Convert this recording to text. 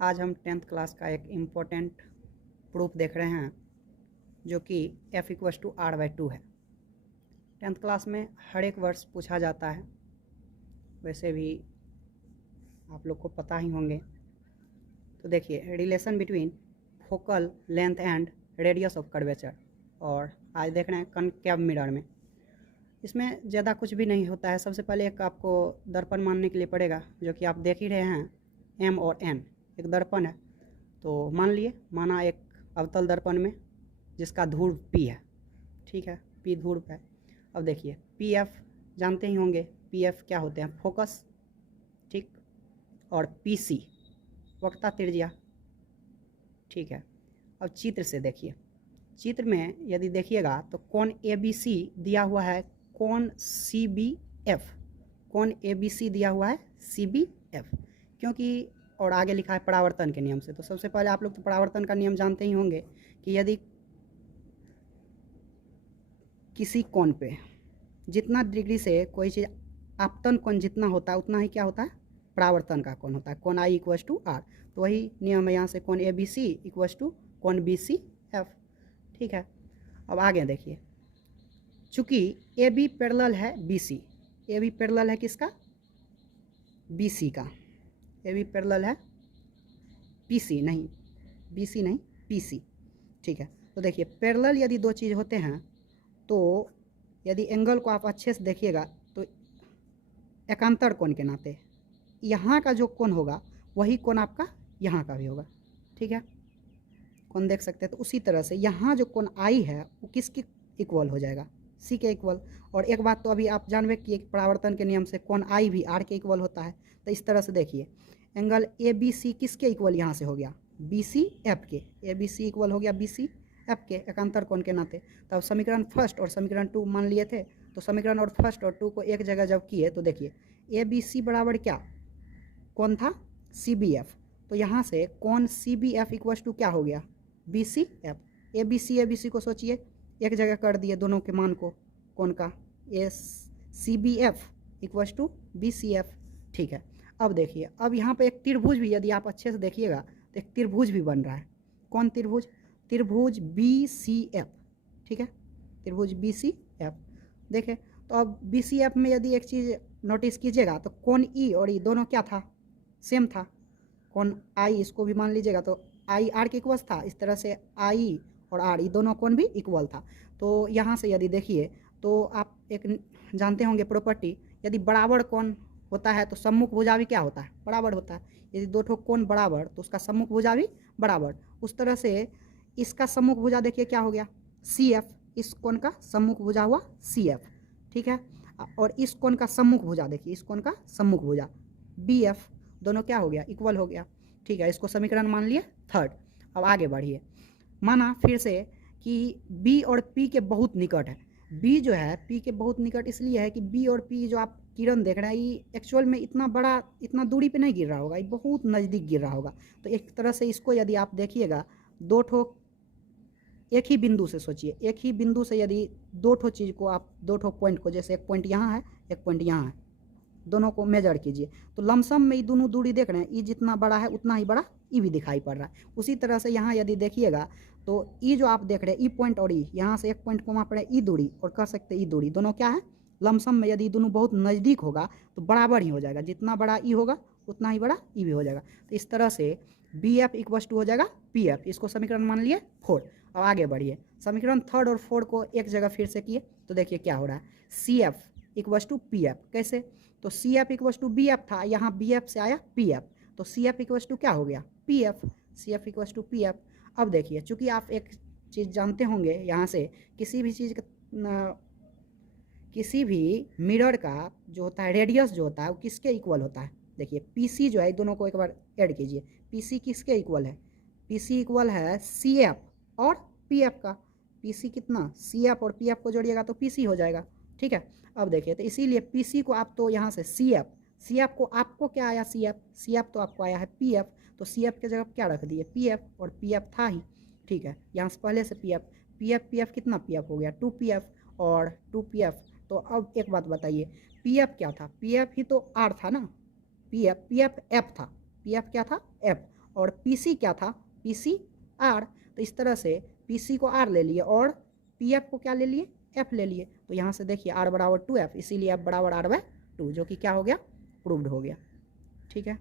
आज हम 10th class का एक इम्पोर्टेंट प्रूफ देख रहे हैं जो कि F=R/2 है। 10th क्लास में हर एक वर्ष पूछा जाता है, वैसे भी आप लोग को पता ही होंगे। तो देखिए, relation between focal length and radius of curvature, और आज देख रहे हैं कनकेव मिरर में। इसमें ज़्यादा कुछ भी नहीं होता है। सबसे पहले एक आपको दर्पण मानने के लिए पड़ेगा, जो कि आप देख ही रहे हैं, M और N एक दर्पण है। तो मान लिए, माना एक अवतल दर्पण में जिसका ध्रुव P है, ठीक है, P ध्रुव है। अब देखिए, PF जानते ही होंगे, PF क्या होते हैं, फोकस, ठीक, और PC वक्रता त्रिज्या, ठीक है। अब चित्र से देखिए, चित्र में यदि देखिएगा तो कोण ABC दिया हुआ है, कोण CBF, कोण ABC दिया हुआ है CBF, क्योंकि और आगे लिखा है परावर्तन के नियम से। तो सबसे पहले आप लोग तो परावर्तन का नियम जानते ही होंगे कि यदि किसी कोण पे जितना डिग्री से कोई चीज़ आपतन कोण जितना होता है उतना ही क्या होता है, परावर्तन का कोण होता है, कोण I=R। तो वही नियम है यहाँ से, कोण ABC = कोण BCF, ठीक है। अब आगे देखिए, चूंकि AB पैरेलल है BC, AB पैरेलल है किसका, BC का, AB पैरेलल है PC नहीं, BC नहीं, PC, ठीक है। तो देखिए, पैरेलल यदि दो चीज़ होते हैं तो यदि एंगल को आप अच्छे से देखिएगा तो एकांतर कोण के नाते यहाँ का जो कोण होगा वही कोण आपका यहाँ का भी होगा, ठीक है। कोण देख सकते हैं। तो उसी तरह से यहाँ जो कोण I है वो किसके इक्वल हो जाएगा, C के इक्वल। और एक बात तो अभी आप जानबे किए कि परावर्तन के नियम से कोण I भी R के इक्वल होता है। तो इस तरह से देखिए, एंगल ABC किसके इक्वल यहाँ से हो गया, BCF के, ABC इक्वल हो गया BCF के एकांतर कोण के नाते। तब समीकरण फर्स्ट और समीकरण 2 मान लिए थे। तो समीकरण और फर्स्ट और 2 को एक जगह जब किए तो देखिए, ABC बराबर क्या, कौन था, CBF। तो यहाँ से कोण CBF = क्या हो गया, BCF। ABC को सोचिए, एक जगह कर दिए दोनों के मान को, कोण का, CBF = BCF, ठीक है। अब देखिए, अब यहाँ पे एक त्रिभुज भी यदि आप अच्छे से देखिएगा तो एक त्रिभुज भी बन रहा है। कौन त्रिभुज, त्रिभुज BCF, ठीक है, त्रिभुज BCF। देखें तो अब BCF में यदि एक चीज़ नोटिस कीजिएगा तो कोण E और E दोनों क्या था, सेम था। कोण I इसको भी मान लीजिएगा तो I R के इक्वल था। इस तरह से I और R ये दोनों कोण भी इक्वल था। तो यहाँ से यदि देखिए तो आप एक जानते होंगे प्रॉपर्टी, यदि बराबर कोण होता है तो सम्मुख भुजा भी क्या होता है, बराबर होता है। यदि दो ठो कोण बराबर तो उसका सम्मुख भुजा भी बराबर। उस तरह से इसका सम्मुख भुजा देखिए क्या हो गया, CF, इस कोण का सम्मुख भुजा हुआ CF, ठीक है। और इस कोण का सम्मुख भुजा देखिए, इस कोण का सम्मुख भुजा BF, दोनों क्या हो गया, इक्वल हो गया, ठीक है। इसको समीकरण मान लिए थर्ड। अब आगे बढ़िए, माना फिर से कि B और P के बहुत निकट है। B जो है P के बहुत निकट इसलिए है कि B और P जो आप किरण देख रहे हैं ये एक्चुअल में इतना बड़ा, इतना दूरी पे नहीं गिर रहा होगा, ये बहुत नज़दीक गिर रहा होगा। तो एक तरह से इसको यदि आप देखिएगा, दो ठो एक ही बिंदु से सोचिए, एक ही बिंदु से यदि दो ठो चीज़ को आप, दो ठो पॉइंट को, जैसे एक पॉइंट यहाँ है एक पॉइंट यहाँ है, दोनों को मेजर कीजिए तो लमसम में ये दोनों दूरी देख रहे हैं, ई जितना बड़ा है उतना ही बड़ा ई भी दिखाई पड़ रहा है। उसी तरह से यहाँ यदि देखिएगा तो ई जो आप देख रहे हैं, ई पॉइंट और ई, यहाँ से एक पॉइंट को माप रहे हैं ई दूरी और कह सकते हैं ई दूरी, दोनों क्या है, लमसम में यदि दोनों बहुत नज़दीक होगा तो बराबर ही हो जाएगा, जितना बड़ा ई होगा उतना ही बड़ा ई भी हो जाएगा। तो इस तरह से BF = हो जाएगा PF। इसको समीकरण मान लिए 4। अब आगे बढ़िए, समीकरण थर्ड और 4 को एक जगह फिर से किए तो देखिए क्या हो रहा है, CF = PF। कैसे, तो CF = BF था, यहाँ BF से आया PF, तो CF = क्या हो गया, PF, CF = PF। अब देखिए, चूँकि आप एक चीज़ जानते होंगे, यहाँ से किसी भी चीज़ का, किसी भी मिरर का जो होता है रेडियस जो होता है वो किसके इक्वल होता है। देखिए PC जो है, दोनों को एक बार ऐड कीजिए, PC किसके इक्वल है, PC इक्वल है CF और PF का। PC कितना, CF और PF को जोड़िएगा तो PC हो जाएगा, ठीक है। अब देखिए, तो इसीलिए PC को आप तो यहाँ से CF को आपको क्या आया, CF तो आपको आया है PF, तो CF के जगह क्या रख दिए PF, और PF था ही, ठीक है। यहाँ से पहले से PF कितना PF हो गया 2PF और 2PF। तो अब एक बात बताइए, PF क्या था, PF ही तो R था ना, PF F था, PF क्या था F, और पी सी क्या था, पी सी आर। तो इस तरह से पी सी को आर ले लिए और पी एफ को क्या ले लिए, एफ ले लिए। तो यहाँ से देखिए आर बराबर 2F, इसीलिए एफ बराबर R/2, जो कि क्या हो गया, प्रूव्ड हो गया। ठीक है।